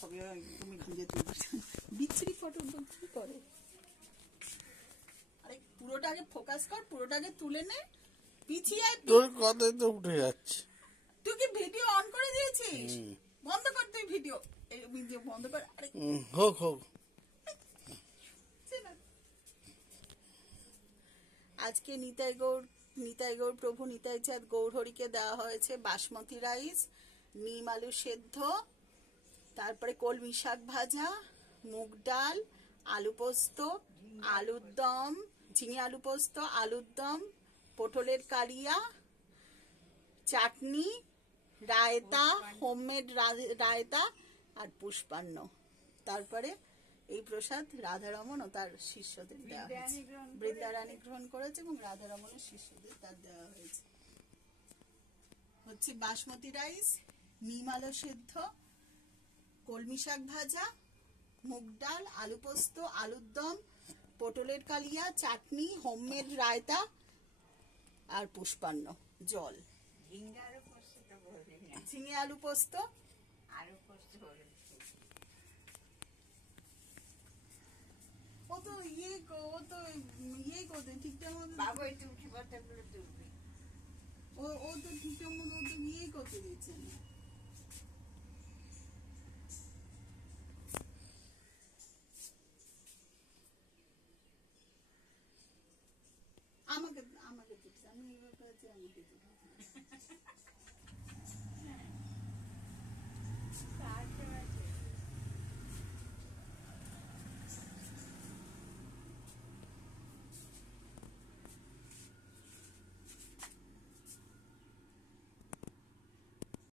তবে তুমি খুঁজে তুলবে বিচ্ছিরি ফটো কি করে। আরে পুরোটাকে ফোকাস কর, পুরোটাকে তুলে নে, পিছিয়ে তোর কথাই তো উঠে যাচ্ছে। তুই কি ভিডিও অন করে দিয়েছিস? বন্ধ কর তুই ভিডিও, ভিডিও বন্ধ কর। আরে হোক হোক। আজকে নিতাই গৌর প্রভু নিতাই চাঁদ গৌরহরিকে দেওয়া হয়েছে বাসমতি রাইস, নিম আলু সেদ্ধ, তারপরে কলমি শাক ভাজা, মুগ ডাল, আলু পোস্ত, আলুর দম, ঝিঙে আলু পোস্ত, আলুর দম, পটলের কালিয়া, চাটনি, রায়তা, হোমমেড রায়তা আর পুষ্পান্ন। তারপরে এই প্রসাদ রাধারমন ও তার শিষ্যদের দেওয়া হয়েছে। বৃন্দারানী গ্রহণ করেছে এবং রাধারমনের শিষ্যদের তার দেওয়া হয়েছে। হচ্ছে বাসমতি রাইস, নিম আলু সেদ্ধ, কলমি শাক ভাজা, মুগ ডাল, আলু পোস্ত, আলুর দম, পটলের কালিয়া, চাটনি, হোমমেড রায়তা আর পুষ্পান্ন, জল। ঝিঙে আলু পোস্ত, ও তো ইয়ে করতে ঠিকঠাক মতো বাবু একটু উঠে পাতাগুলো তুলবে, ও তো ঠিকঠাক মতো ও তো ইয়েই করতে দিচ্ছে না। আমাকে আমাকে দিচ্ছে, আমি এবার কাছে আমাকে দিচ্ছে।